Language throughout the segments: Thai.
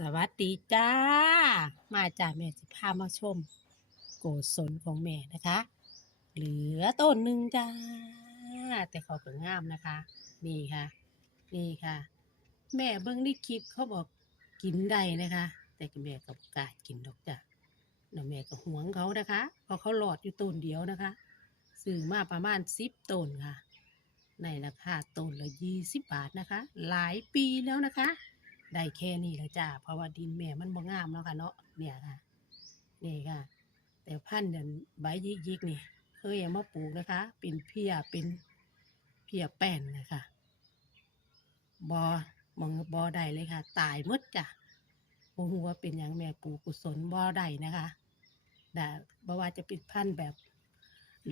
สวัสดีจ้า มาจากแม่สิพามาชม โกศลของแม่นะคะ เหลือต้นหนึ่งจ้า แต่เขาก็งามนะคะ นี่ค่ะ นี่ค่ะ แม่เบิ้งในคลิปเขาบอกกินได้นะคะ แต่แม่ก็บ่กล้ากินดอกจ้ะแล้วแม่ก็หวงเขานะคะเพราะเขาหลอดอยู่ต้นเดียวนะคะซื้อมาประมาณสิบต้นค่ะ ในราคาต้นละยี่สิบบาทนะคะ หลายปีแล้วนะคะ ได้แค่นี้แหละจ้า เพราะว่าดินแม่มันบ่งามแล้วค่ะเนาะ เนี่ยค่ะ นี่ค่ะ แต่พันธุ์เนี่ยใบยิกๆนี่ เคยเอามาปลูกนะคะ เป็นเพียเป็นเพียแป้นนะคะบอมองบอได้เลยค่ะ ตายหมดจ้ะบ่ฮู้ว่าเป็นหยังแม่ปลูกกุศลบอได้นะคะแต่บ่ว่าจะเป็นพันธุ์แบบ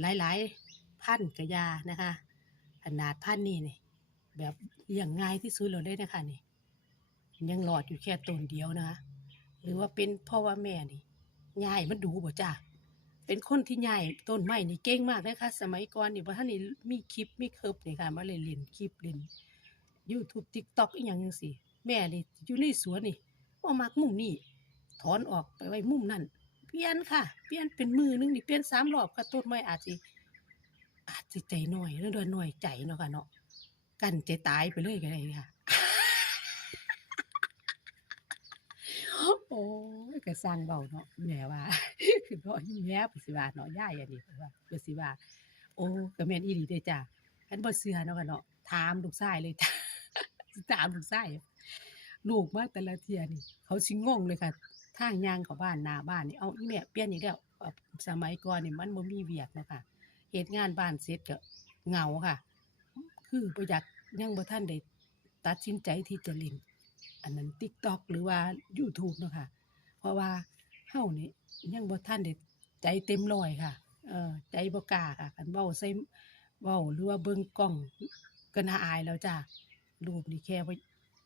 หลายๆพันธุ์กระยานะคะ ขนาดพันธุ์นี่นี่แบบอย่างง่ายที่สุดเลยได้นะคะนี่ ยังหลอดอยู่แค่ต้นเดียวนะคะหรือว่าเป็นพราะว่าแม่นี่ยายมันดูบ่จ้าเป็นคนที่ย่ายต้นไม้นี่เก่งมากนะคะสมัยก่อนนี่บ่ท่านนี่มีคลิปมีเคิบนี่ค่ะมาเล่นเล่นคลิปเล่น YouTube TikTok อีหยังจังซี่แม่นี่อยู่ในสวนนี่บ่มักมุมนี้ถอนออกไปไว้มุมนั้นเปลี่ยนค่ะ เปลี่ยนเป็นมือหนึงนี่เปลี่ยนสามรอบค่ะต้นไม้อาจสิอาจสิใจหน้อยแล้วด้วยน้อยใจเนาะค่ะเนาะกันใจตายไปเลยก็ได้ค่ะ โอ้ย ก็สร้างเบาเนาะแม่ว่าคือเนาะแม่ปสิว่าเนาะย่ายอันนี้ว่าเพิ่นสิว่า โอ้ก็แม่นอีหลีเด้จ้ะคันบ่เชื่อเนาะค่ะเนาะถามลูกชายเลยจ้ะถามลูกชายลูกมาแต่ละเทียนี่เขาสิงงเลยค่ะทางยางเขาบ้านนาบ้านนี่เอาอีแม่เปลี่ยนอีกแล้วสมัยก่อนนี่มันบ่มีเวียกเนาะค่ะเฮ็ดงานบ้านเสร็จก็เหงาค่ะ คือบ่อยากยังบ่ทันได้ตัดสินใจที่จะเล่นอันนั้น TikTok หรือว่า YouTube เนาะค่ะ เพราะว่าเฮานี่ยังบ่ทันได้ใจเต็มร้อยค่ะ เออใจบ่กล้าค่ะคันเว้าใส่เว้าหรือว่าเบิ่งกล้องก็น่าอายแล้วจ้ะรูปนี่แค่บ่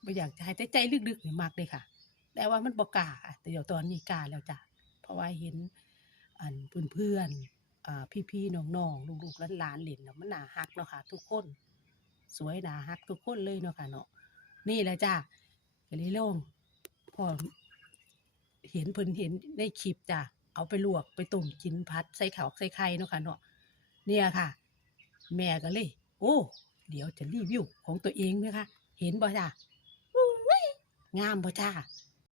บ่อยากจะให้แต่ใจลึกๆนี่มักเลยค่ะ แต่ว่ามันบ่กล้าแต่เดี๋ยวตอนนี้กล้าแล้วจ้ะเพราะว่าเห็นอันเพื่อนๆอ่าพี่ๆน้องๆลูกๆหลานๆเล่นแล้วมันน่ารักเนาะค่ะ ทุกคน สวยน่ารักทุกคนเลยเนาะค่ะเนาะนี่แหละจ้ะก็เลยลงพอ เห็นเพิ่นเห็นในคลิปจ้ะเอาไปลวกไปต้มกินพัดใส่ข้าวใส่ไข่เนาะค่ะเนาะเนี่ยค่ะ แม่ก็เลย โอ้เดี๋ยวจะรีวิวของตัวเองนะคะเห็นบ่จ้ะงามบ่จ้า